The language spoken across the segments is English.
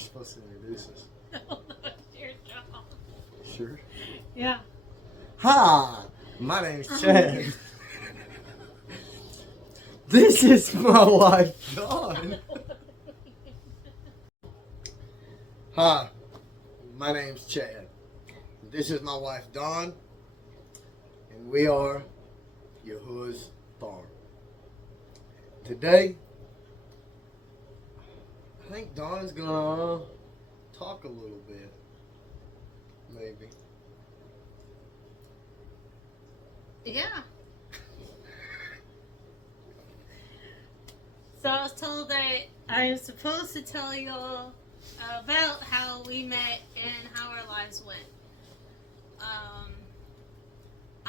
supposed to introduce us. No, that's your job. Sure. Yeah. Hi, my name's Chad. This is my wife, Dawn. Hi, my name's Chad. This is my wife, Dawn. And we are Yahuah's farm. Today, I think Dawn's gonna talk a little bit. Maybe. Yeah. So I was told that I was supposed to tell y'all about how we met and how our lives went.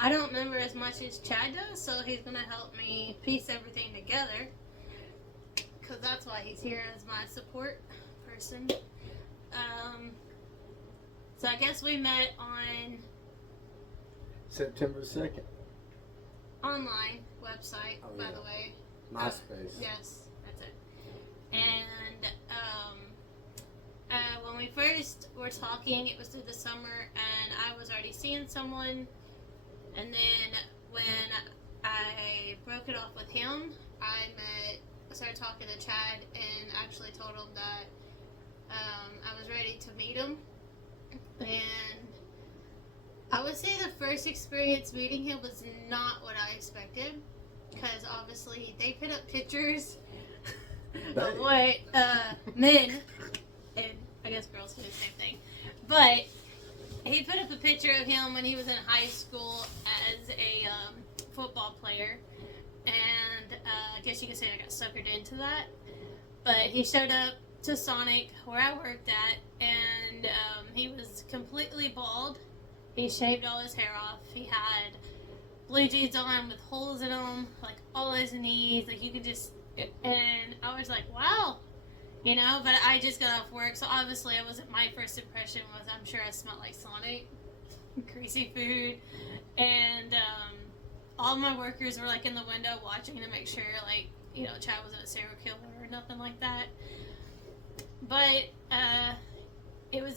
I don't remember as much as Chad does, so he's going to help me piece everything together. Because that's why he's here as my support person. So I guess we met on September 2nd. online website, by the way. MySpace. Yes, that's it. And when we first were talking, it was through the summer, and I was already seeing someone. And then when I broke it off with him, I started talking to Chad, and actually told him that I was ready to meet him. And I would say the first experience meeting him was not what I expected, because obviously they put up pictures of what men, and I guess girls do the same thing, but he put up a picture of him when he was in high school as a football player, and I guess you could say I got suckered into that. But he showed up to Sonic where I worked at, and he was completely bald. He shaved all his hair off. He had blue jeans on with holes in them, like all his knees, like you could just, and I was like, wow, you know, but I just got off work, so obviously it wasn't my first impression was I'm sure I smelled like Sonic, greasy food, and all my workers were like in the window watching to make sure, like, you know, Chad wasn't a serial killer or nothing like that. But it was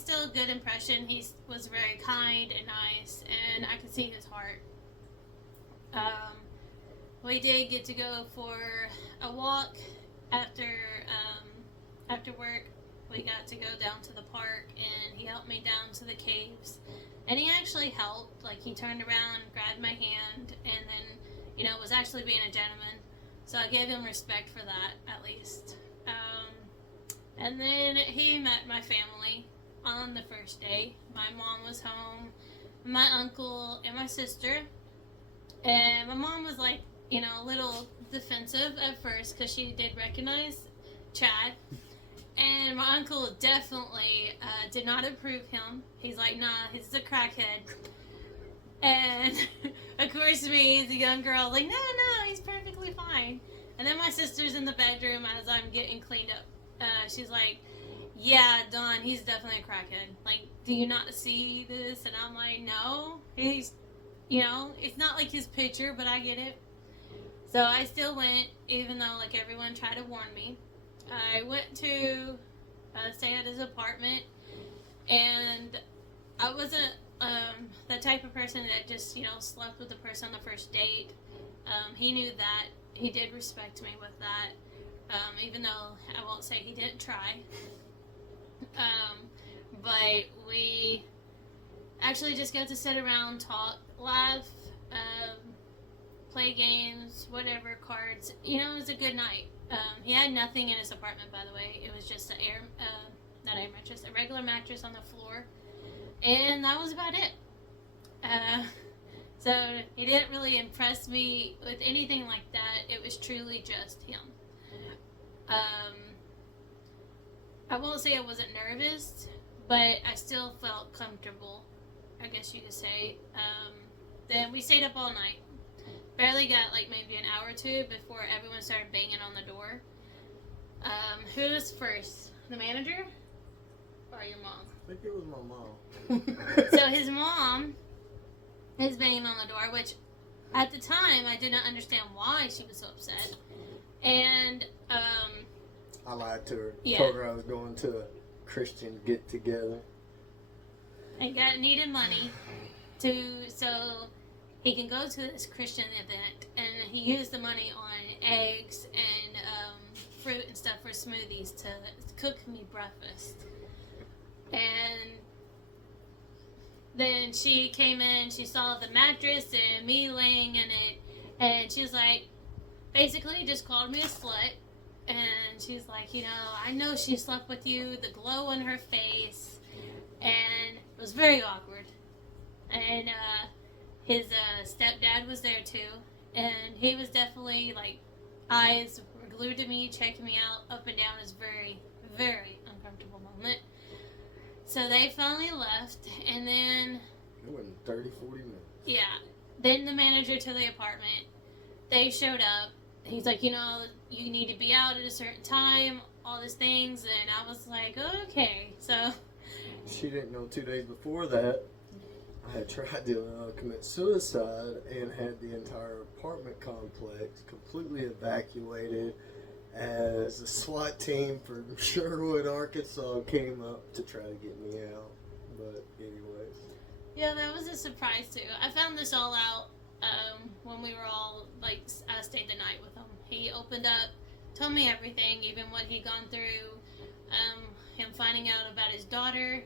still a good impression. He was very kind and nice, and I could see his heart. We did get to go for a walk after work. We got to go down to the park, and he helped me down to the caves. And he actually helped. Like, he turned around, grabbed my hand, and then, you know, was actually being a gentleman. So I gave him respect for that, at least. And then he met my family on the first day. My mom was home, my uncle, and my sister. And my mom was like, you know, a little defensive at first because she did recognize Chad. And my uncle definitely did not approve him. He's like, nah, he's a crackhead. And of course me, as a young girl, like, no, he's perfectly fine. And then my sister's in the bedroom as I'm getting cleaned up. She's like, yeah, Dawn, he's definitely a crackhead. Like, do you not see this? And I'm like, no, he's, you know, it's not like his picture, but I get it. So I still went, even though, like, everyone tried to warn me. I went to stay at his apartment, and I wasn't the type of person that just, you know, slept with the person on the first date. He knew that. He did respect me with that. Even though I won't say he didn't try. But we actually just got to sit around, talk, laugh, play games, whatever, cards. You know, it was a good night. He had nothing in his apartment, by the way. It was just a regular mattress on the floor. And that was about it. So he didn't really impress me with anything like that. It was truly just him. I won't say I wasn't nervous, but I still felt comfortable, I guess you could say. Then we stayed up all night. Barely got like maybe an hour or two before everyone started banging on the door. Who was first? The manager? Or your mom? I think it was my mom. So his mom is banging on the door, which at the time I did not understand why she was so upset. And I lied to her. Yeah. Told her I was going to a Christian get together. And needed money so he can go to this Christian event, and he used the money on eggs and fruit and stuff for smoothies to cook me breakfast. And then she came in, she saw the mattress and me laying in it, and she was like, basically just called me a slut. And she's like, I know she slept with you, the glow on her face, and it was very awkward. And his stepdad was there too, and he was definitely like, eyes were glued to me, checking me out up and down. It was very, very uncomfortable moment. So they finally left, and then it went 30, 40 minutes. Yeah. Then the manager to the apartment, they showed up. He's like, you need to be out at a certain time, all these things, and I was like, okay. So she didn't know 2 days before that I had tried to commit suicide and had the entire apartment complex completely evacuated as the SWAT team from Sherwood, Arkansas came up to try to get me out. But anyways. Yeah, that was a surprise too. I found this all out when we were all, I stayed the night with him. He opened up, told me everything, even what he'd gone through, him finding out about his daughter,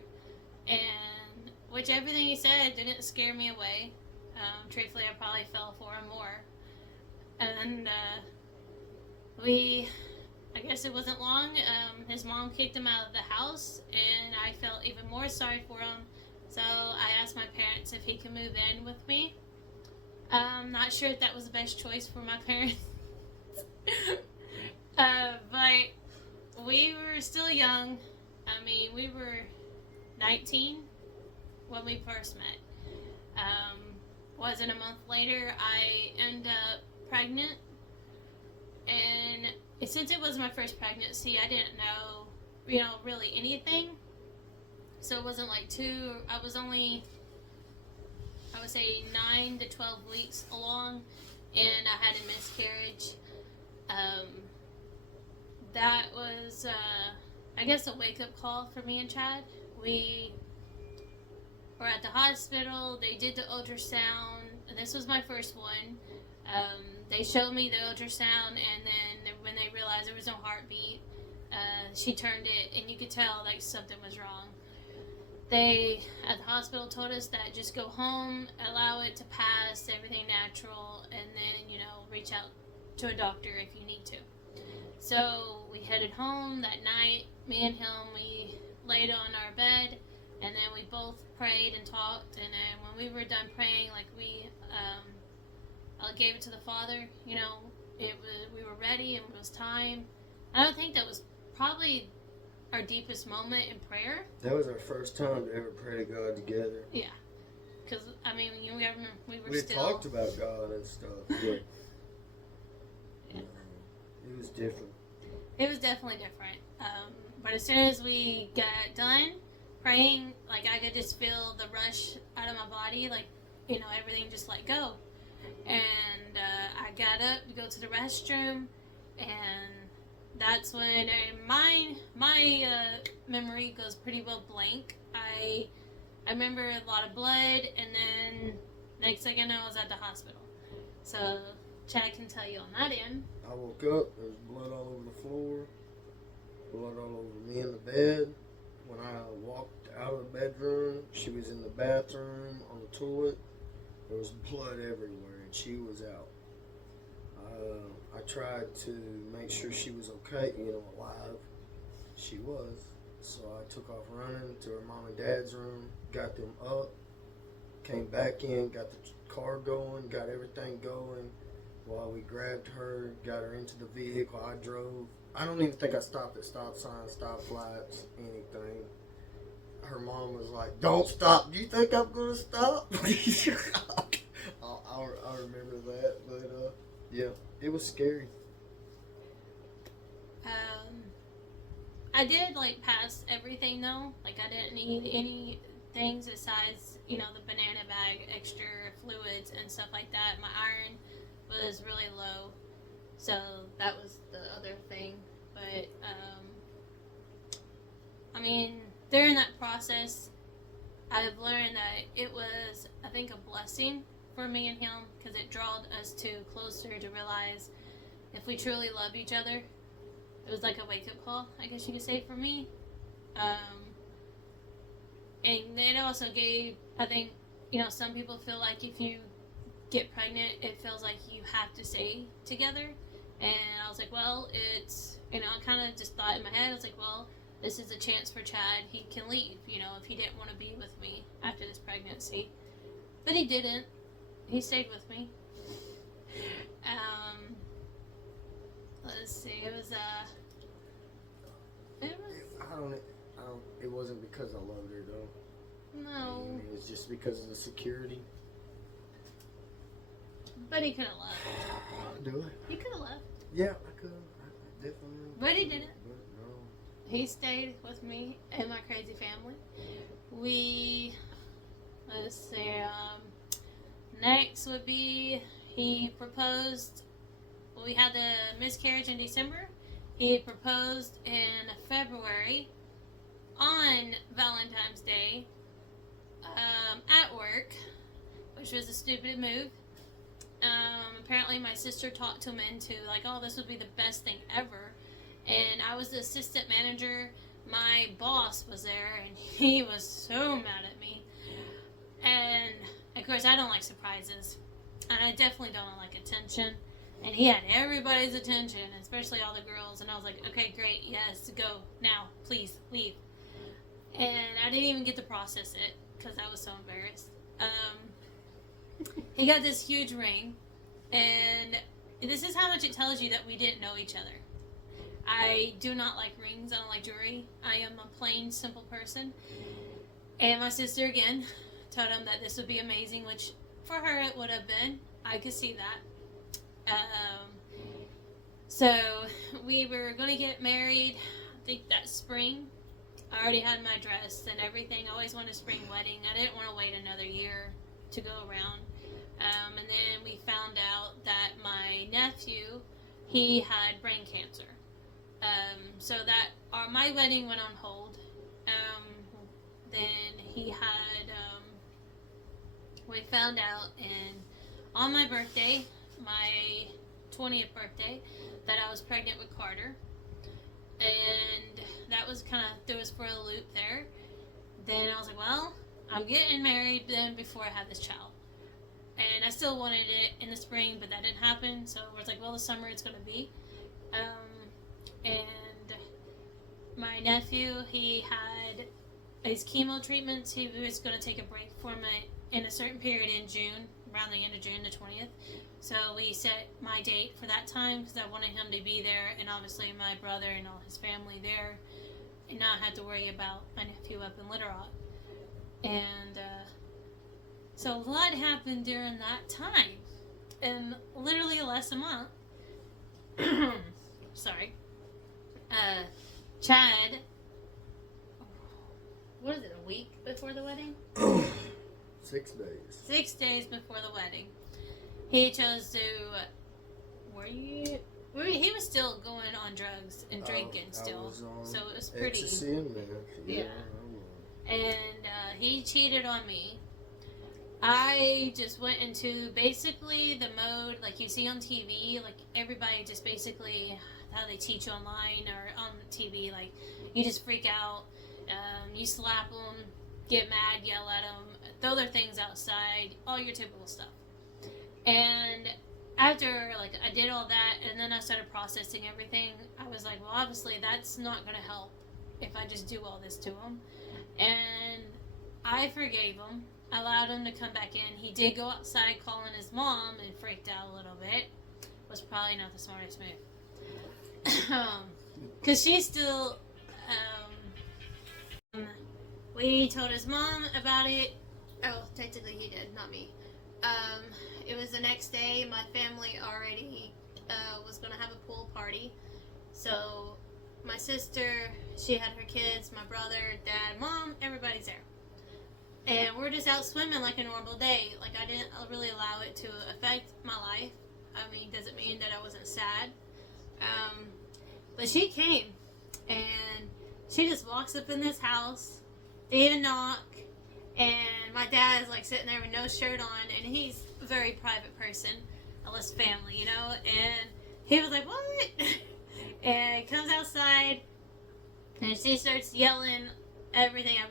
and which everything he said didn't scare me away. Truthfully, I probably fell for him more. And I guess it wasn't long, his mom kicked him out of the house, and I felt even more sorry for him. So I asked my parents if he could move in with me. I'm not sure if that was the best choice for my parents. But we were still young. I mean, we were 19 when we first met. Wasn't a month later, I ended up pregnant. And since it was my first pregnancy, I didn't know, really anything. So it wasn't I was only, I would say 9 to 12 weeks along, and I had a miscarriage. That was, I guess, a wake-up call for me and Chad. We were at the hospital. They did the ultrasound. This was my first one. They showed me the ultrasound, and then when they realized there was no heartbeat, she turned it, and you could tell something was wrong. They at the hospital told us that just go home, allow it to pass, everything natural, and then reach out to a doctor if you need to. So we headed home that night. Me and him, we laid on our bed, and then we both prayed and talked. And then when we were done praying, we gave it to the Father. We were ready, and it was time. I don't think that was probably our deepest moment in prayer. That was our first time to ever pray to God together. Yeah. Because, we had talked about God and stuff, but it was different. It was definitely different. But as soon as we got done praying, I could just feel the rush out of my body, everything just let go. And I got up to go to the restroom, and that's when my memory goes pretty well blank. I remember a lot of blood, and then next thing I know, I was at the hospital. So Chad can tell you on that end. I woke up, there was blood all over the floor, blood all over me in the bed. When I walked out of the bedroom, she was in the bathroom on the toilet. There was blood everywhere, and she was out. I tried to make sure she was okay, alive. She was. So I took off running to her mom and dad's room, got them up, came back in, got the car going, got everything going. While we grabbed her, got her into the vehicle, I drove. I don't even think I stopped at stop signs, stop lights, anything. Her mom was like, "Don't stop. Do you think I'm going to stop?" I remember that, but yeah, it was scary. I did pass everything though. I didn't need any things besides the banana bag, extra fluids and stuff like that. My iron was really low, so that was the other thing. But mean, during that process, I've learned that it was, I think, a blessing for me and him because it drawed us two closer to realize if we truly love each other. It was like a wake-up call, I guess you could say, for me. And it also gave, I think, some people feel like if you get pregnant, it feels like you have to stay together. And I was like, well, it's, I kind of just thought in my head, I was like, well, this is a chance for Chad. He can leave, if he didn't want to be with me after this pregnancy. But he didn't. He stayed with me. Let's see. It was. It wasn't because I loved her though. No. It was just because of the security. But he could have left. Do I? He could have left. Yeah, I could. I definitely. But he didn't. But no. He stayed with me and my crazy family. Let's see. Next would be he proposed. We had the miscarriage in December. He proposed in February on Valentine's Day at work, which was a stupid move. Apparently my sister talked him into like, oh, this would be the best thing ever. And I was the assistant manager. My boss was there, and he was so mad at me. And of course, I don't like surprises, and I definitely don't like attention. And he had everybody's attention, especially all the girls. And I was like, okay, great, yes, go now, please leave. And I didn't even get to process it because I was so embarrassed. He got this huge ring, and this is how much it tells you that we didn't know each other. I do not like rings. I don't like jewelry. I am a plain, simple person. And my sister, again, told him that this would be amazing, which for her it would have been. I could see that. So we were going to get married, I think that spring. I already had my dress and everything. I always wanted a spring wedding. I didn't want to wait another year to go around. And then we found out that my nephew, he had brain cancer. So that my wedding went on hold. Then he had, we found out on my birthday, my 20th birthday, that I was pregnant with Carter. And that was kind of threw us for a loop there. Then I was like, well, I'm getting married then before I have this child. And I still wanted it in the spring, but that didn't happen. So I was like, well, the summer it's going to be. And my nephew, he had his chemo treatments. He was going to take a break from it in a certain period in June, around the end of June, the 20th. So we set my date for that time because I wanted him to be there, and obviously my brother and all his family there, and not have to worry about my nephew up in Little Rock. And so a lot happened during that time, and literally less a month. Sorry. Chad, what is it, a week before the wedding? 6 days. 6 days before the wedding, he chose to, he was still going on drugs and drinking still, so it was pretty, ecstasy and meth. Yeah. And he cheated on me. I just went into basically the mode like you see on TV, like everybody just basically how they teach online or on TV, like you just freak out, you slap them, get mad, yell at them, throw their things outside, all your typical stuff. And after like I did all that, and then I started processing everything, I was like, well, obviously that's not going to help if I just do all this to him. And I forgave him. I allowed him to come back in. He did go outside calling his mom and freaked out a little bit. Was probably not the smartest move. Because she's still, we told his mom about it. Oh, technically he did, not me. It was the next day. My family already was going to have a pool party. So my sister, she had her kids, my brother, dad, mom, everybody's there. And we're just out swimming like a normal day. Like, I didn't really allow it to affect my life. I mean, doesn't mean that I wasn't sad. But she came, and She just walks up in this house, didn't even knock, and my dad is like sitting there with no shirt on, and he's a very private person, unless family, you know, and he was like, what? And he comes outside, and she starts yelling everything. I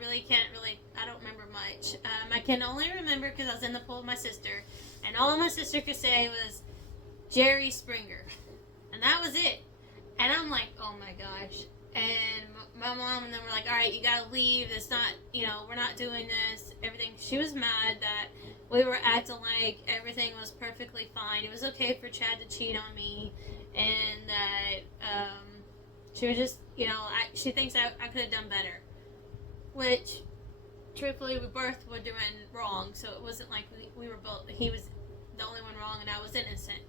don't remember much. I can only remember because I was in the pool with my sister, and all my sister could say was, Jerry Springer. And that was it. And I'm like, oh my gosh. And my mom and them were like, all right, you gotta leave. It's not, we're not doing this. Everything. She was mad that we were acting like everything was perfectly fine. It was okay for Chad to cheat on me. And that she was just, she thinks I could have done better. Which, truthfully, we both were doing wrong. So it wasn't like we were both, he was the only one wrong and I was innocent.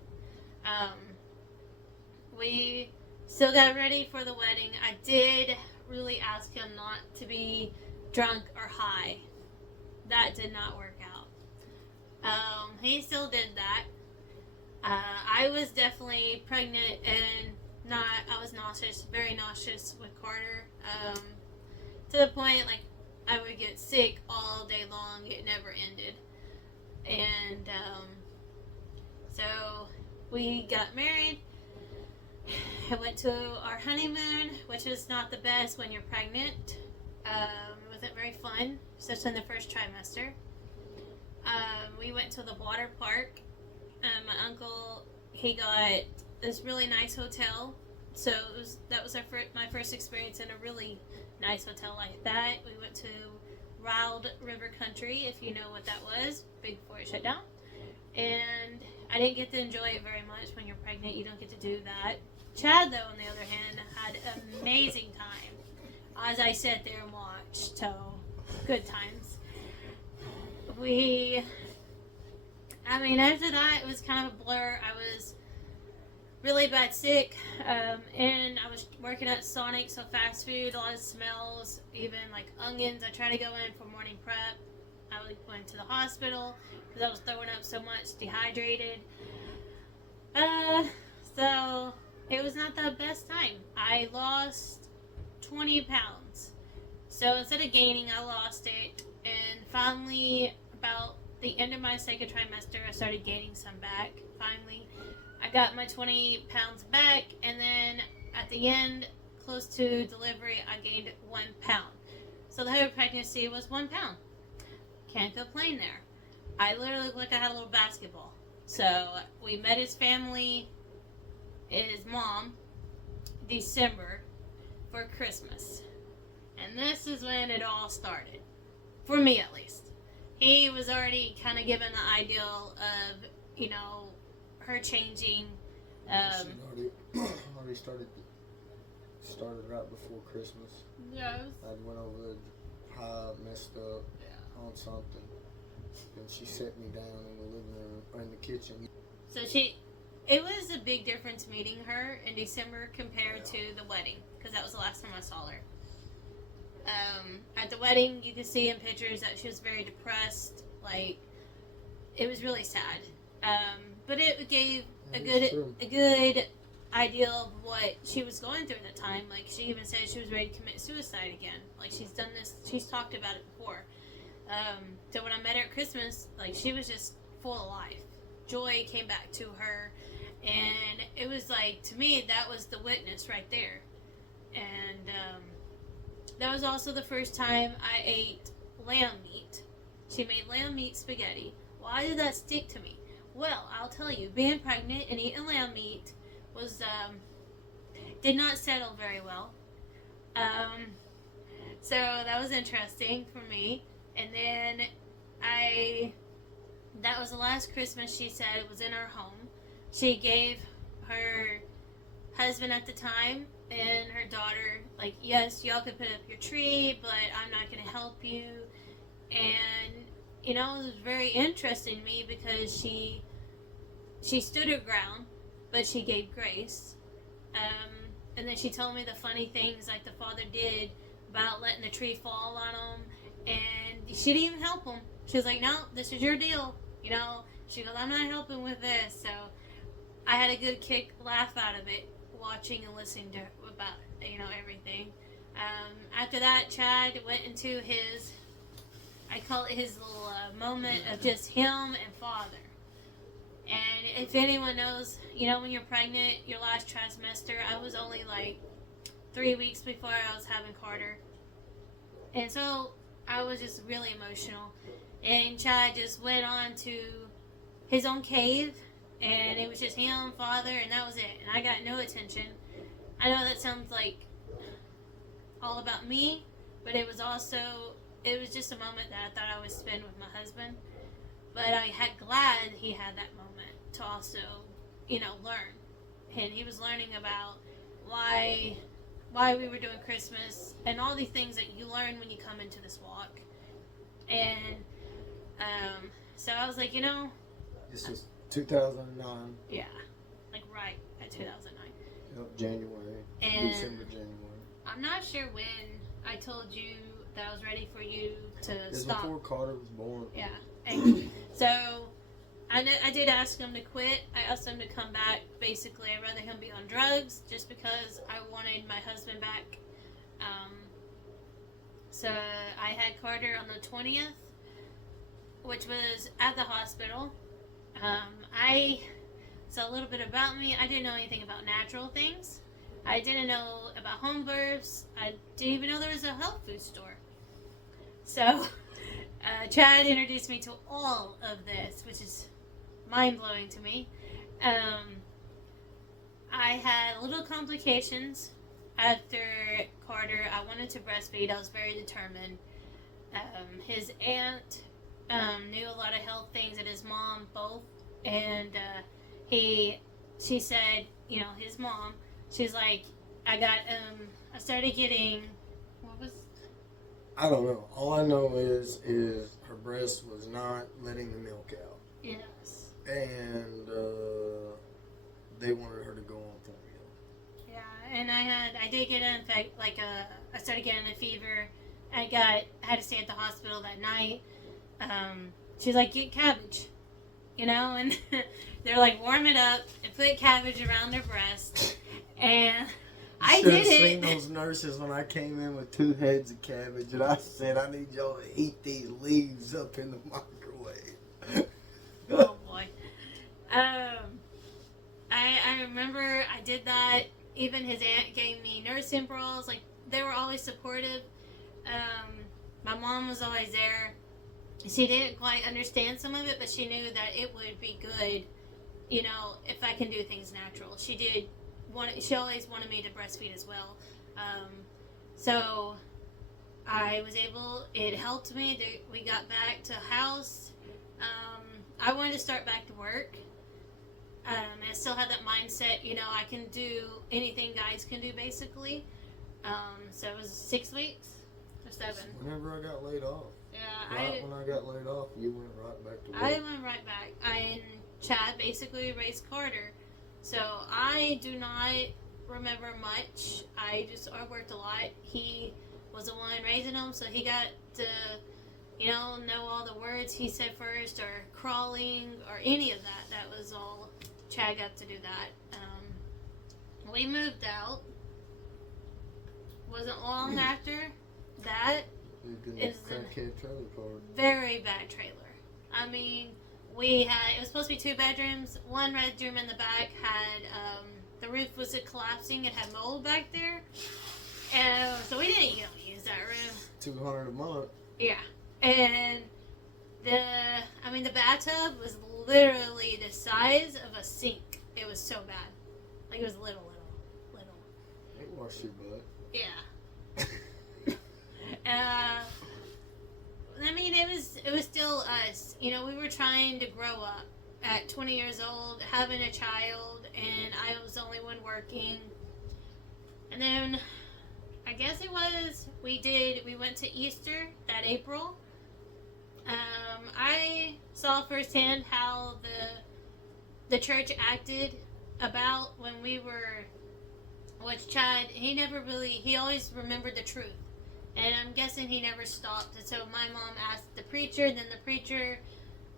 We still got ready for the wedding. I did really ask him not to be drunk or high. That did not work out. He still did that. I was definitely pregnant and I was nauseous, very nauseous with Carter. To the point, like, I would get sick all day long. It never ended. And, so we got married. I went to our honeymoon, which is not the best when you're pregnant. It wasn't very fun, especially in the first trimester. We went to the water park. My uncle, he got this really nice hotel. So that was my first experience in a really nice hotel like that. We went to Wild River Country, if you know what that was, before it shut down. And I didn't get to enjoy it very much. When you're pregnant, you don't get to do that. Chad, though, on the other hand, had an amazing time as I sat there and watched. So, good times. After that, it was kind of a blur. I was really bad sick, and I was working at Sonic, so fast food, a lot of smells, even like onions. I tried to go in for morning prep. I went to the hospital because I was throwing up so much, dehydrated. So it was not the best time. I lost 20 pounds. So instead of gaining, I lost it. And finally, about the end of my second trimester, I started gaining some back. Finally, I got my 20 pounds back. And then at the end, close to delivery, I gained 1 pound. So the whole pregnancy was 1 pound. Can't complain there. I literally looked like I had a little basketball. So we met his family, his mom, December for Christmas. And this is when it all started. For me, at least. He was already kind of given the ideal of, her changing. Already started right before Christmas. Yes. I went over the high, messed up on something. And she set me down in the living room, or in the kitchen. So it was a big difference meeting her in December compared to the wedding, because that was the last time I saw her. At the wedding, you could see in pictures that she was very depressed. Like, it was really sad. But it gave a good idea of what she was going through at the time. Like, she even said she was ready to commit suicide again. Like, she's done this, she's talked about it before. So when I met her at Christmas, like, she was just full of life. Joy came back to her, and it was like, to me, that was the witness right there. And that was also the first time I ate lamb meat. She made lamb meat spaghetti. Why did that stick to me? Well, I'll tell you, being pregnant and eating lamb meat was did not settle very well. So that was interesting for me. And then that was the last Christmas she said it was in her home. She gave her husband at the time and her daughter, like, yes, y'all could put up your tree, but I'm not going to help you. And, it was very interesting to me because she stood her ground, but she gave grace. And then she told me the funny things like the father did about letting the tree fall on him. And she didn't even help him. She was like, no, this is your deal. She goes, I'm not helping with this. So I had a good laugh out of it, watching and listening to about, everything. After that, Chad went into his, I call it his little moment of just him and Father. And if anyone knows, when you're pregnant, your last trimester, I was only like 3 weeks before I was having Carter. And so I was just really emotional. And Chad just went on to his own cave, and it was just him, Father, and that was it. And I got no attention. I know that sounds like all about me, but it was just a moment that I thought I would spend with my husband. But I had glad he had that moment to also, learn. And he was learning about why we were doing Christmas and all these things that you learn when you come into this walk. And so I was like, This was 2009. Yeah, like right at 2009. Yep, January. And December, January. I'm not sure when I told you that I was ready for you to It was stop. before Carter was born. Yeah. And so I did ask him to quit. I asked him to come back. Basically, I'd rather him be on drugs just because I wanted my husband back. So I had Carter on the 20th, which was at the hospital. So a little bit about me. I didn't know anything about natural things. I didn't know about home births. I didn't even know there was a health food store. So Chad introduced me to all of this, which is mind-blowing to me. I had little complications after Carter. I wanted to breastfeed. I was very determined. His aunt knew a lot of health things, and his mom both. And she said, his mom, she's like, I started getting, I don't know. All I know is her breast was not letting the milk out. Yes. And they wanted her to go on formula. Yeah, and I did get I started getting a fever. I had to stay at the hospital that night. She's like, get cabbage, and they're like, warm it up and put cabbage around their breast. And I did it. Seen those nurses when I came in with 2 heads of cabbage, and I said, I need y'all to heat these leaves up in the microwave. Oh boy. I remember I did that. Even his aunt gave me nursing bras. Like, they were always supportive. My mom was always there. She didn't quite understand some of it, but she knew that it would be good, if I can do things natural. She always wanted me to breastfeed as well. So I was able, it helped me. We got back to house. I wanted to start back to work. I still had that mindset, I can do anything guys can do, basically. So it was 6 weeks or 7. Whenever I got laid off. Yeah, When I got laid off, you went right back to work. I went right back. And Chad basically raised Carter. So I do not remember much. I worked a lot. He was the one raising him, so he got to, know all the words he said first, or crawling, or any of that. That was all. Chad got to do that. We moved out. Wasn't long after that. Is a very bad trailer. I mean, it was supposed to be 2 bedrooms. 1 bedroom in the back had, the roof was collapsing. It had mold back there. And so we didn't use that room. $200 a month. Yeah. And the bathtub was literally the size of a sink. It was so bad. Like, it was little. It washed your butt. Yeah. It was still us. We were trying to grow up at 20 years old, having a child, and I was the only one working. And then, I guess it was, we went to Easter that April. I saw firsthand how the church acted about when we were, which Chad, he always remembered the truth. And I'm guessing he never stopped. And so my mom asked the preacher, then the preacher,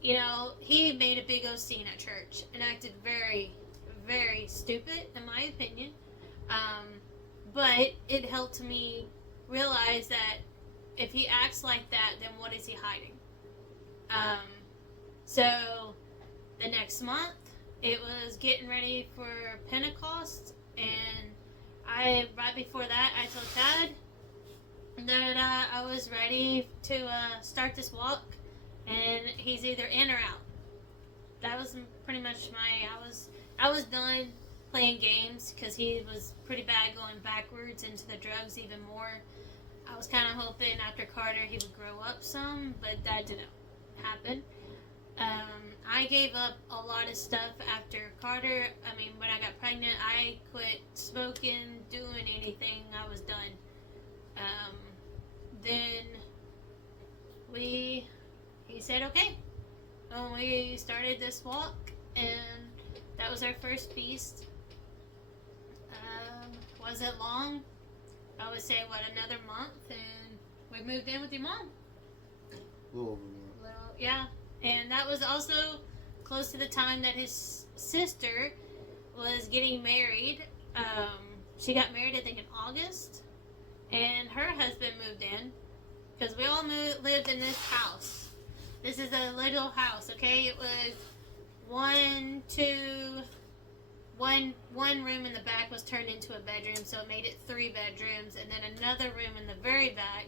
he made a big old scene at church and acted very, very stupid, in my opinion. But it helped me realize that if he acts like that, then what is he hiding? So the next month, it was getting ready for Pentecost, and right before that, I told Chad that I was ready to start this walk, and he's either in or out. That was pretty much I was done playing games because he was pretty bad going backwards into the drugs even more. I was kind of hoping after Carter he would grow up some, but that didn't happen. I gave up a lot of stuff after Carter. I mean, when I got pregnant, I quit smoking, doing anything. I was done. Then he said, okay. We started this walk, and that was our first feast. Wasn't long. I would say, another month, and we moved in with your mom. A little over a month. Yeah. And that was also close to the time that his sister was getting married. She got married, I think, in August. And her husband moved in. Because we all lived in this house. This is a little house, okay? It was one room in the back was turned into a bedroom, so it made it 3 bedrooms. And then another room in the very back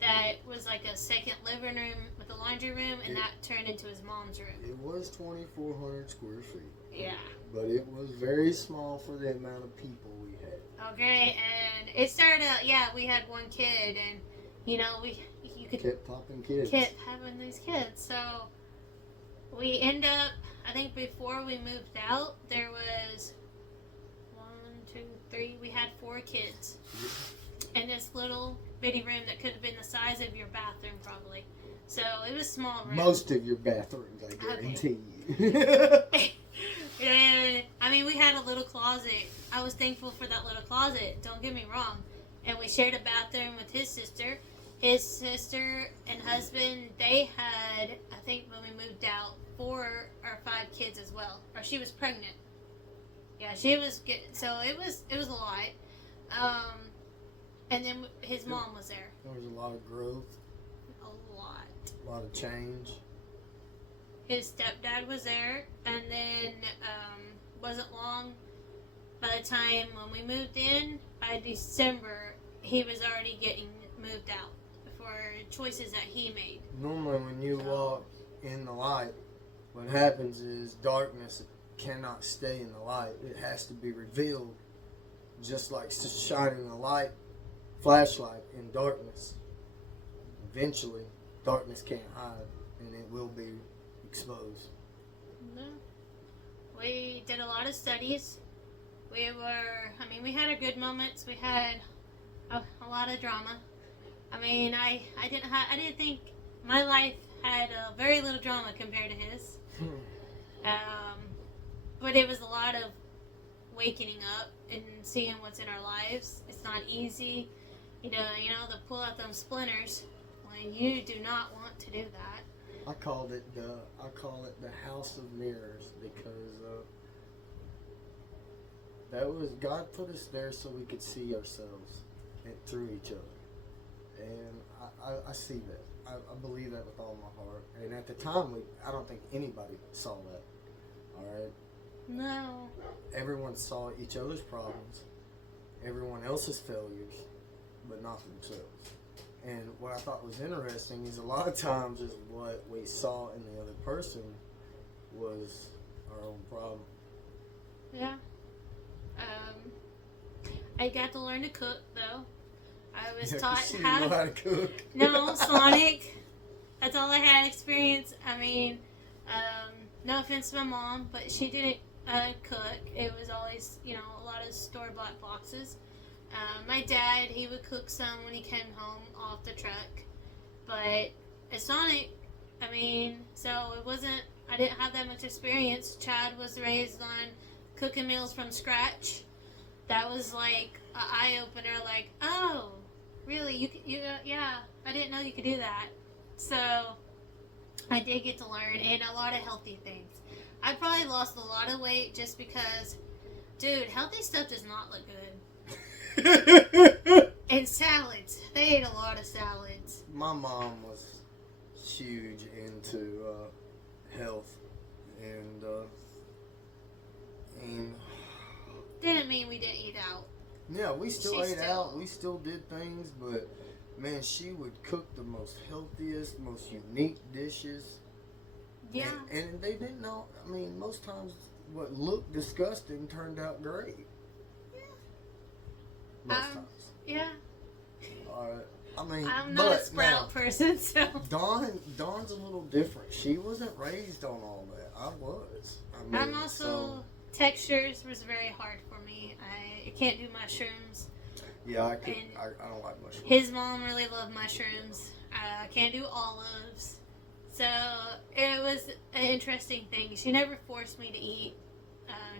that was like a second living room with a laundry room, and that turned into his mom's room. It was 2,400 square feet. Yeah. But it was very small for the amount of people we had. Okay, and it started out, we had one kid, and, you could kept popping kids. Kept having these kids. So we end up, I think before we moved out, there was 1, 2, 3, we had 4 kids. In this little bitty room that could have been the size of your bathroom, probably. So it was small room. Most of your bathrooms, I guarantee you. And I mean, we had a little closet. I was thankful for that little closet. Don't get me wrong. And we shared a bathroom with his sister. His sister and husband, they had, I think when we moved out, 4 or 5 kids as well. Or she was pregnant. Yeah, she was good. So it was a lot. And then his mom was there. There was a lot of growth. A lot. A lot of change. His stepdad was there, and then wasn't long. By the time when we moved in, by December, he was already getting moved out for choices that he made. Normally when you walk in the light, what happens is darkness cannot stay in the light. It has to be revealed, just like shining a light, flashlight in darkness. Eventually, darkness can't hide, and it will be exposed. No. We did a lot of studies. We had our good moments. We had a lot of drama. I mean, I didn't think my life had very little drama compared to his. But it was a lot of waking up and seeing what's in our lives. It's not easy, to pull out them splinters when you do not want to do that. I call it the house of mirrors because that was God put us there so we could see ourselves through each other, and I see that. I believe that with all my heart. And at the time, I don't think anybody saw that. All right. No. Everyone saw each other's problems, everyone else's failures, but not themselves. And what I thought was interesting is a lot of times is what we saw in the other person was our own problem. Yeah. I got to learn to cook, though. I was taught how to cook. No, Sonic. That's all I had experience. I mean, no offense to my mom, but she didn't cook. It was always, a lot of store-bought boxes. My dad, he would cook some when he came home off the truck. But at Sonic, so it wasn't, I didn't have that much experience. Chad was raised on cooking meals from scratch. That was like an eye-opener, like, oh, really? Yeah, I didn't know you could do that. So I did get to learn, and a lot of healthy things. I probably lost a lot of weight just because, dude, healthy stuff does not look good. And salads. ate a lot of salads. My mom was huge into health, and Didn't mean we didn't eat out. yeah, we still She ate still- out. We still did things, but man, she would cook the most healthiest, most unique dishes. Yeah. And they didn't know. I mean, most times what looked disgusting turned out great. Yeah. Most times. Yeah. I mean, I'm not but a sprout person, so. Dawn's a little different. She wasn't raised on all that. I was. I mean, I'm also textures was very hard for me. I can't do mushrooms. yeah, I and don't like mushrooms. His mom really loved mushrooms. I can't do olives. So it was an interesting thing. She never forced me to eat.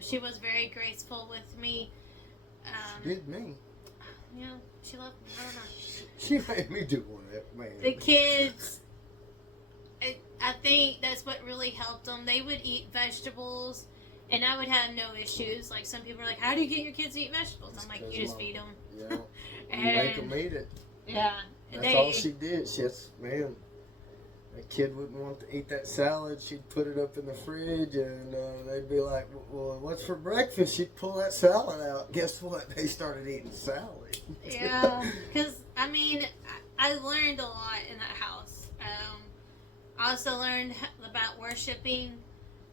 She was very graceful with me. She did me. Yeah, she loved me. I don't know. She made me do one of that, man. The kids, I think that's what really helped them. They would eat vegetables, and I would have no issues. Like, some people are like, how do you get your kids to eat vegetables? I'm like, you just feed them. Yeah. And, You make them eat it. yeah. That's all she did. Man, a kid wouldn't want to eat that salad. She'd put it up in the fridge, and they'd be like, well, what's for breakfast? She'd pull that salad out. Guess what? They started eating salad. Yeah, because, I mean, I learned a lot in that house. I also learned about worshiping.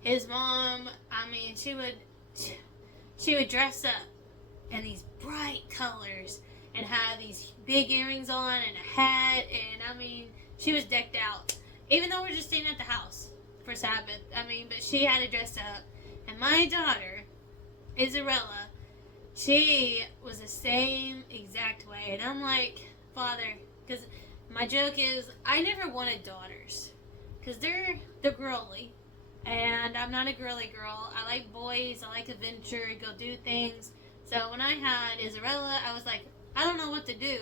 His mom, I mean, she would dress up in these bright colors and have these big earrings on and a hat, and, I mean, she was decked out. Even though we're just staying at the house for Sabbath. I mean, but she had to dress up. And my daughter, Isabella, she was the same exact way. And I'm like, Father, because my joke is, I never wanted daughters. Because they're girly. And I'm not a girly girl. I like boys. I like adventure. Go do things. So when I had Isabella, I was like, I don't know what to do.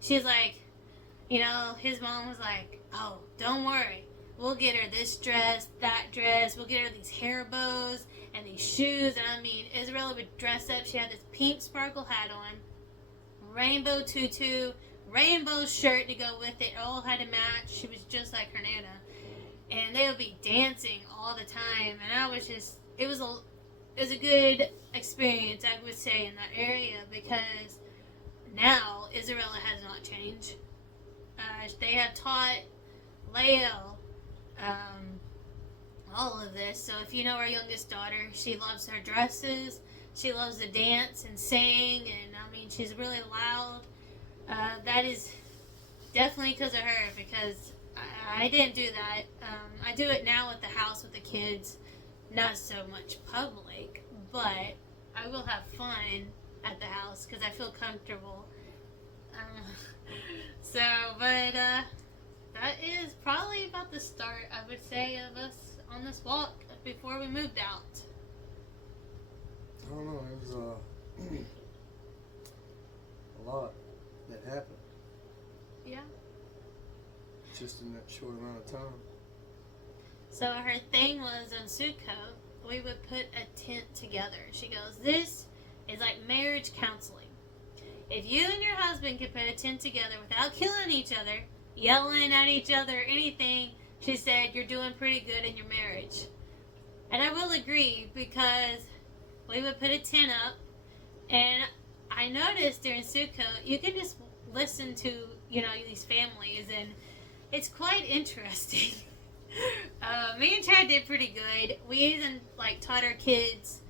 She's like, you know, his mom was like, oh, don't worry. We'll get her this dress, that dress. We'll get her these hair bows and these shoes. And I mean, Isabella would dress up. She had this pink sparkle hat on, rainbow tutu, rainbow shirt to go with it. All had to match. She was just like her Nana. And they would be dancing all the time. And I was just, it was a good experience, I would say, in that area, because now Isabella has not changed. They have taught Leo all of this. So if you know our youngest daughter, she loves her dresses. She loves to dance and sing, and I mean, she's really loud. That is definitely because of her, because I didn't do that. I do it now at the house with the kids, not so much public, but I will have fun at the house because I feel comfortable. But that is probably about the start, I would say, of us on this walk before we moved out. I don't know. It was a lot that happened Yeah. just in that short amount of time. So her thing was on Sukkot, we would put a tent together. She goes, this is like marriage counseling. If you and your husband can put a tent together without killing each other, yelling at each other, anything, she said, you're doing pretty good in your marriage. And I will agree, because we would put a tent up, and I noticed during Sukkot, you can just listen to, you know, these families, and it's quite interesting. Me and Chad did pretty good. We even, like, taught our kids,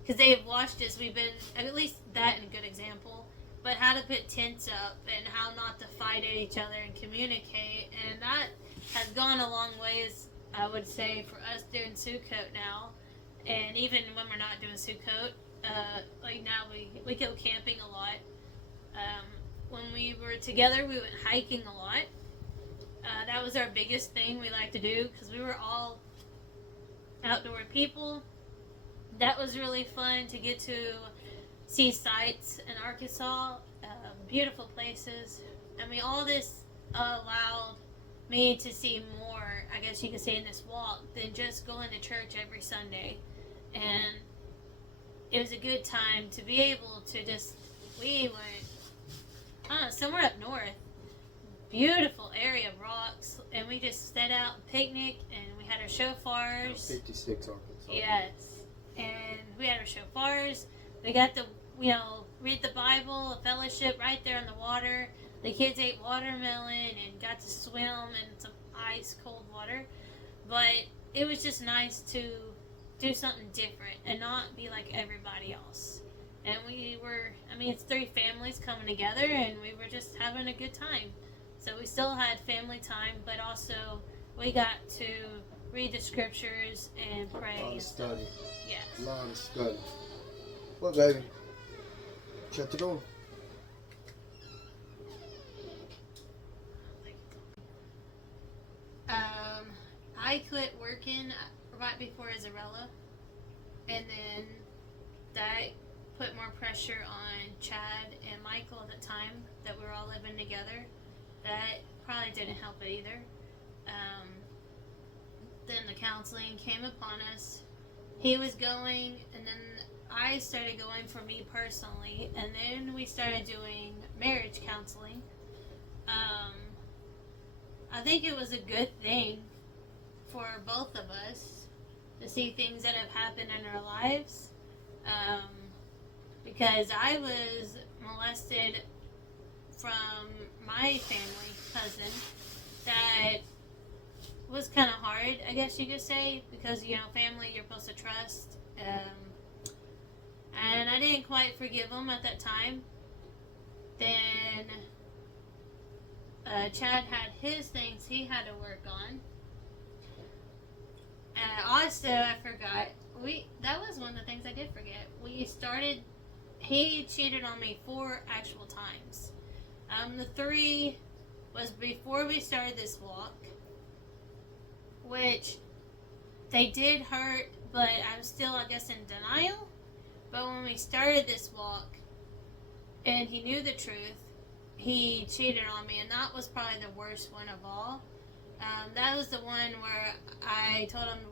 because they have watched us, we've been, at least that in a good example, but how to put tents up and how not to fight at each other and communicate, and that has gone a long ways, I would say, for us doing Sukkot now. And even when we're not doing Sukkot, like now we go camping a lot. When we were together, we went hiking a lot. That was our biggest thing we like to do, because we were all outdoor people. That was really fun to get to see sights in Arkansas, beautiful places. I mean, all this allowed me to see more, I guess you could say, in this walk than just going to church every Sunday. And it was a good time to be able to just, we went, I don't know, somewhere up north. beautiful area of rocks, and we just set out and picnicked, and we had our shofars. 56 Arkansas. Yes, and we had our shofars. We got to, read the Bible, a fellowship right there on the water. The kids ate watermelon and got to swim in some ice cold water. But it was just nice to do something different and not be like everybody else. And it's 3 families coming together, and we were just having a good time. So we still had family time, but also we got to read the scriptures and pray. A lot of study. Yes. A lot of study. What, baby? Shut the door. I quit working right before Azarella, and then that put more pressure on Chad and Michael at the time that we were all living together. That probably didn't help it either. Then the counseling came upon us. He was going, and then I started going for me personally, and then we started doing marriage counseling. I think it was a good thing for both of us to see things that have happened in our lives. Because I was molested from my family cousin. That was kind of hard, I guess you could say, because, family you're supposed to trust. And I didn't quite forgive him at that time. Then Chad had his things he had to work on. And also, I forgot, that was one of the things I did forget. He cheated on me 4 actual times. The 3 was before we started this walk, which they did hurt, but I'm still, I guess, in denial. But when we started this walk, and he knew the truth, he cheated on me, and that was probably the worst one of all. That was the one where I told him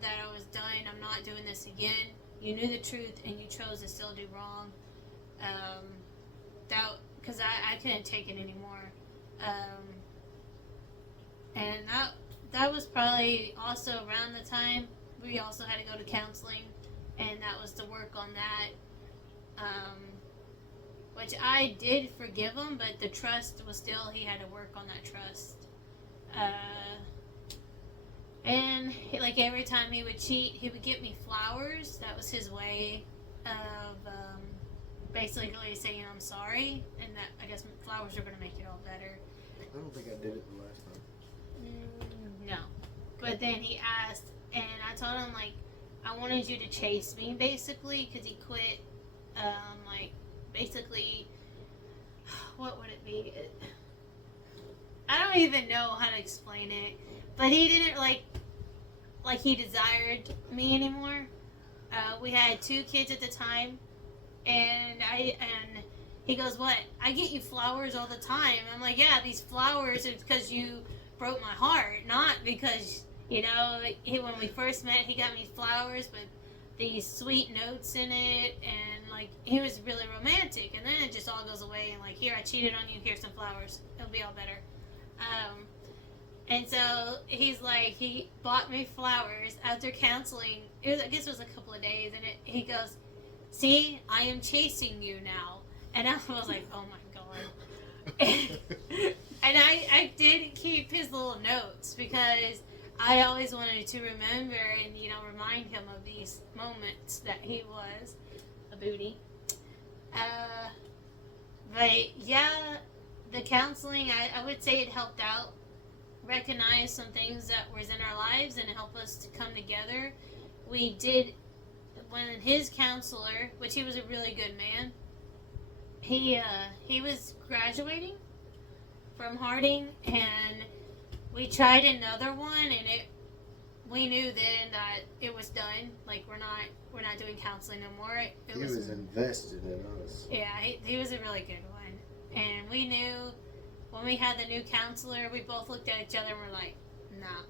that I was done. I'm not doing this again. You knew the truth, and you chose to still do wrong. Because I couldn't take it anymore. And that was probably also around the time we also had to go to counseling, and that was to work on that. Which I did forgive him, but the trust was still, he had to work on that trust. And like every time he would cheat, he would get me flowers. That was his way of basically saying I'm sorry, and that I guess flowers are going to make it all better. I don't think I did it the last time. No. But then he asked, and I told him, I wanted you to chase me, basically, because he quit, basically, what would it be? I don't even know how to explain it, but he didn't, like he desired me anymore. We had 2 kids at the time, and he goes, what? I get you flowers all the time. I'm like, yeah, these flowers are because you broke my heart, not because, when we first met, he got me flowers with these sweet notes in it, and, he was really romantic, and then it just all goes away, and, here, I cheated on you, here's some flowers. It'll be all better. And so he's he bought me flowers after counseling. I guess it was a couple of days, and he goes, see, I am chasing you now. And I was like, oh my God. And I did keep his little notes because I always wanted to remember and, remind him of these moments that he was a booty. But yeah, the counseling, I would say it helped out. Recognize some things that was in our lives and help us to come together. We did, when his counselor, which he was a really good man, he was graduating from Harding, and we tried another one, and we knew then that it was done. We're not doing counseling no more. He was invested in us. Yeah, he was a really good one, and we knew. When we had the new counselor, we both looked at each other and were like, nah.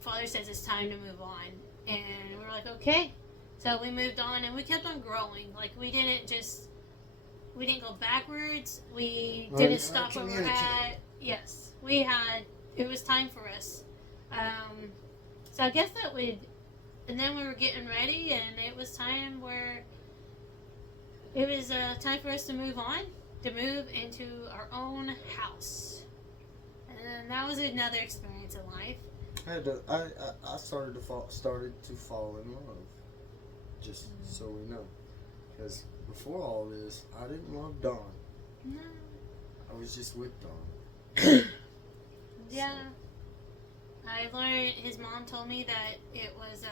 Father says it's time to move on. And we were like, okay. So we moved on, and we kept on growing. We didn't go backwards. We didn't stop where we're at. Yes, it was time for us. So I guess that would, and then we were getting ready, and it was time time for us to move on, to move into our own house. And that was another experience in life. I started to fall in love. Just so we know, because before all this, I didn't love Don. No. I was just with Don. Yeah. I learned, his mom told me that it was,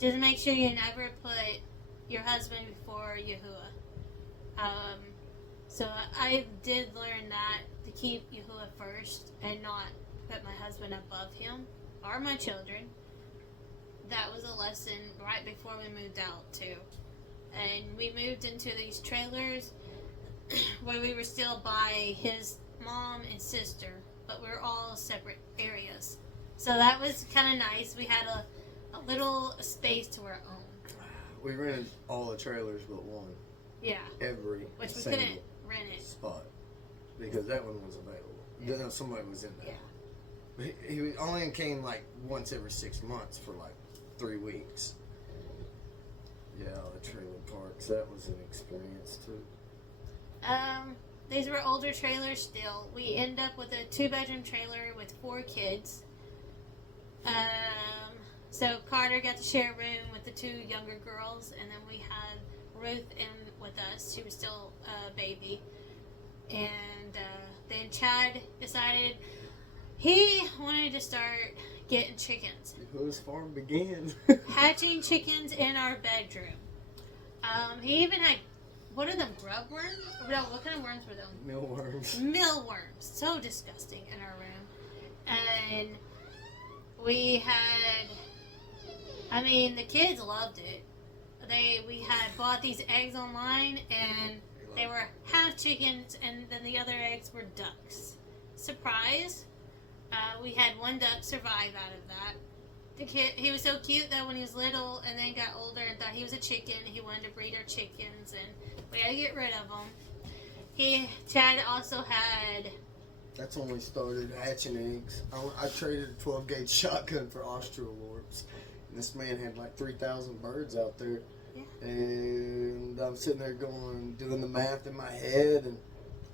just make sure you never put your husband before Yahuah. So I did learn that, to keep Yahuah first and not put my husband above him or my children. That was a lesson right before we moved out too. And we moved into these trailers where we were still by his mom and sister, but we were all separate areas. So that was kind of nice. We had a little space to our own. We rented all the trailers but one. Yeah. Which we couldn't rent it. Spot. Because that one was available. Yeah. Somebody was in there. Yeah. He only came like once every 6 months for like 3 weeks. Yeah, the trailer parks. That was an experience too. These were older trailers still. We ended up with a 2-bedroom trailer with 4 kids. So Carter got to share a room with the 2 younger girls, and then we had Ruth in with us. She was still a baby. And then Chad decided he wanted to start getting chickens. Whose farm began? Hatching chickens in our bedroom. He even had, what are them, grub worms? No, what kind of worms were them? Mealworms. Mealworms. So disgusting in our room. And we had, the kids loved it. We had bought these eggs online, and they were half chickens, and then the other eggs were ducks. Surprise. We had 1 duck survive out of that. The kid, he was so cute that when he was little and then got older and thought he was a chicken, he wanted to breed our chickens, and we had to get rid of them. Chad also had... That's when we started hatching eggs. I traded a 12-gauge shotgun for Australorps. And this man had like 3,000 birds out there. Yeah. And I'm sitting there doing the math in my head, and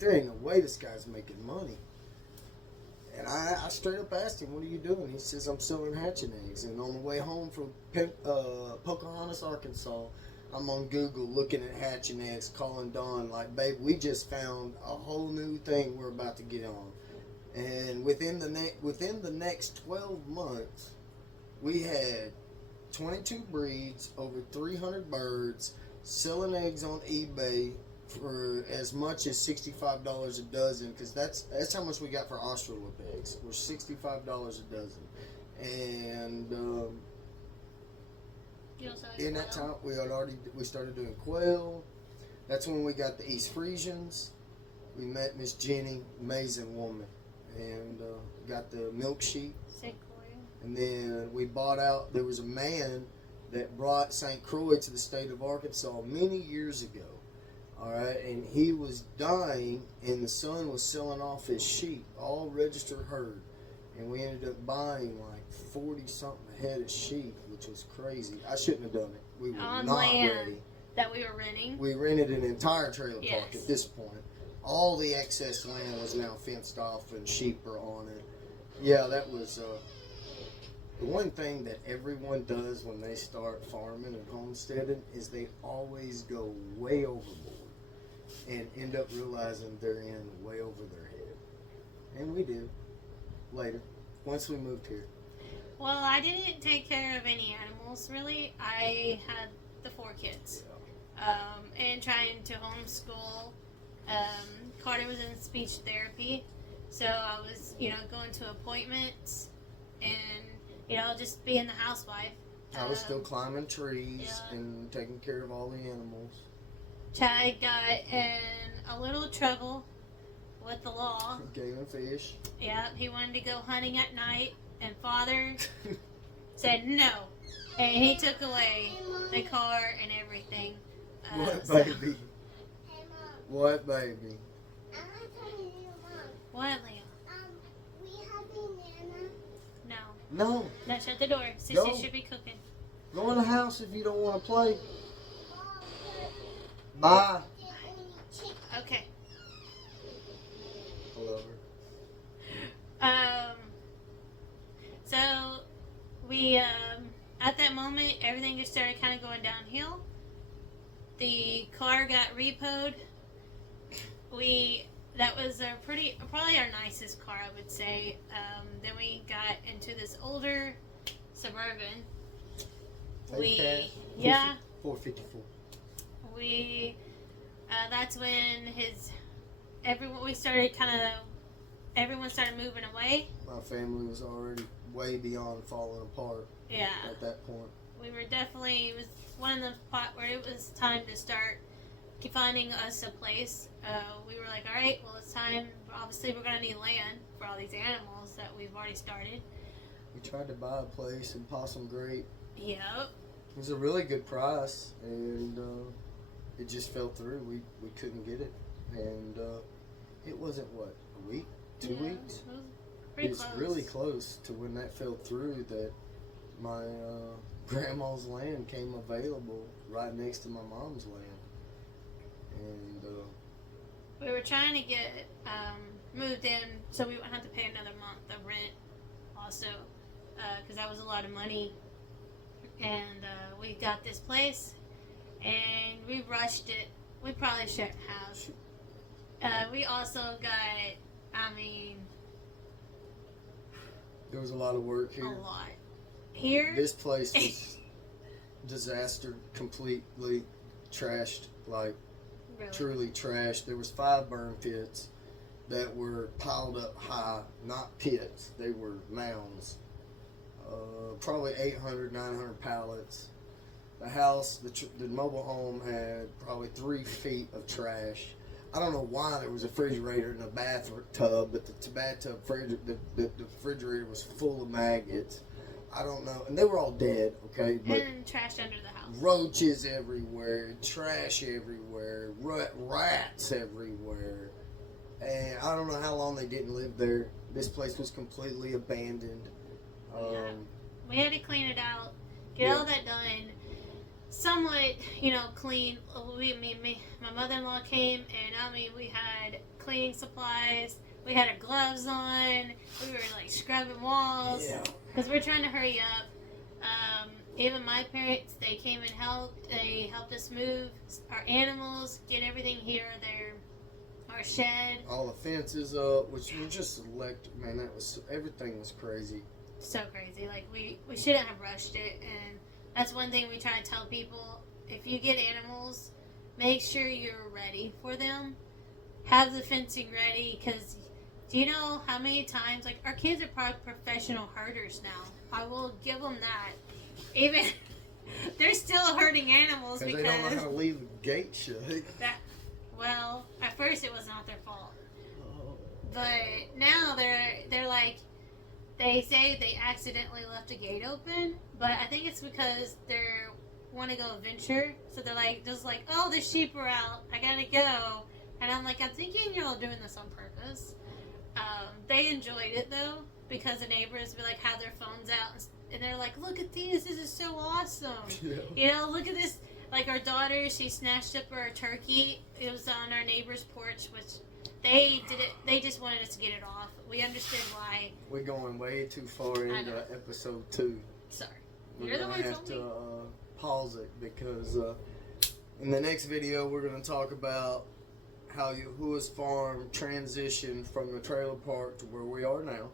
there ain't no way this guy's making money. And I straight up asked him, what are you doing? He says, I'm selling hatching eggs. And on the way home from Pocahontas, Arkansas, I'm on Google looking at hatching eggs, calling Dawn, like, babe, we just found a whole new thing we're about to get on. And within the next 12 months, we had 22 breeds, over 300 birds, selling eggs on eBay for as much as $65 a dozen, because that's how much we got for Australorp eggs. We're $65 a dozen, and in that time we started doing quail. That's when we got the East Frisians. We met Miss Jenny, amazing woman, and got the milk sheep. And then we bought out. There was a man that brought St. Croix to the state of Arkansas many years ago. All right, and he was dying, and the son was selling off his sheep, all registered herd, and we ended up buying like 40-something head of sheep, which was crazy. I shouldn't have done it. We were on not land ready. That we were renting. We rented an entire trailer Yes. park at this point. All the excess land was now fenced off, and sheep are on it. Yeah, that was the one thing that everyone does when they start farming and homesteading is they always go way overboard and end up realizing they're in way over their head. And we did later, once we moved here. Well, I didn't take care of any animals, really. I had the 4 kids. And trying to homeschool. Carter was in speech therapy, so I was, going to appointments and, just being the housewife. I was still climbing trees and taking care of all the animals. Chad got in a little trouble with the law. Game and fish. Yeah, he wanted to go hunting at night, and Father said no. And he took away the car and everything. What baby? What baby? What, Leo? We have banana. No. No. No, shut the door. Sissy Go. should be cooking. Go in the house if you don't want to play. Mom, Bye. there's only chicken. Okay. I love her. So we at that moment everything just started kind of going downhill. The car got repoed. That was probably our nicest car, I would say. Then we got into this older Suburban. Yeah. 454. That's when everyone started moving away. My family was already way beyond falling apart. Yeah. At that point. It was one of the spot where it was time to start finding us a place. We were like, all right, well, it's time. Obviously, we're going to need land for all these animals that we've already started. We tried to buy a place in Possum Great. Yep. It was a really good price, and it just fell through. We couldn't get it, and it wasn't what, a week, 2 weeks. It was pretty It's close. really close to when that fell through that my grandma's land came available right next to my mom's land, and We were trying to get moved in so we wouldn't have to pay another month of rent also, because that was a lot of money. And we got this place, and we rushed it. We probably shouldn't have. We also got, there was a lot of work here. a lot. Here, This place was disaster, completely trashed, like really. truly trashed. There was 5 burn pits that were piled up high, not pits, they were mounds. Probably 800, 900 pallets. The house, the mobile home had probably 3 feet of trash. I don't know why there was a refrigerator and a bathtub, but the refrigerator was full of maggots. I don't know, and they were all dead. Okay, but And trashed under the house. roaches everywhere, trash everywhere, rats everywhere, and I don't know how long they didn't live there. This place was completely abandoned. Yeah. We had to clean it out, get all that done, somewhat, clean. My mother-in-law came, and we had cleaning supplies. We had our gloves on. We were like scrubbing walls because we're trying to hurry up. Even my parents, they came and helped. They helped us move our animals, get everything here, our shed. All the fences up, which were just man, everything was crazy. So crazy. Like we shouldn't have rushed it, and that's one thing we try to tell people. If you get animals, make sure you're ready for them. Have the fencing ready, because do you know how many times, like, our kids are probably professional herders now. I will give them that. Even they're still herding animals because they don't know how to leave the gate shut. Well, at first it was not their fault, but now they're like, they say they accidentally left the gate open, but I think it's because they want to go venture, so they're like, oh, the sheep are out, I gotta go. And I'm like, I'm thinking you're all doing this on purpose. They enjoyed it though, because the neighbors would like have their phones out, and they're like, look at these, this is so awesome. Yeah. Look at this. Like, our daughter, she snatched up our turkey. It was on our neighbor's porch, which they did it. They just wanted us to get it off. We understood why. We're going way too far into episode 2. Sorry. We're You're the gonna one who have told me. to pause it because in the next video we're going to talk about how Yahuah's farm transitioned from the trailer park to where we are now,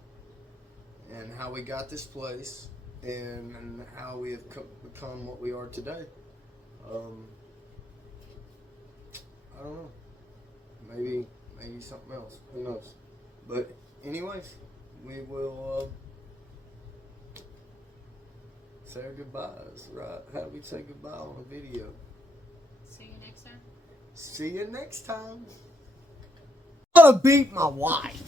and how we got this place, and how we have become what we are today. I don't know. Maybe something else. Who knows? But anyways, we will say our goodbyes, right? How do we say goodbye on a video? See you next time. See you next time. I'm gonna beat my wife.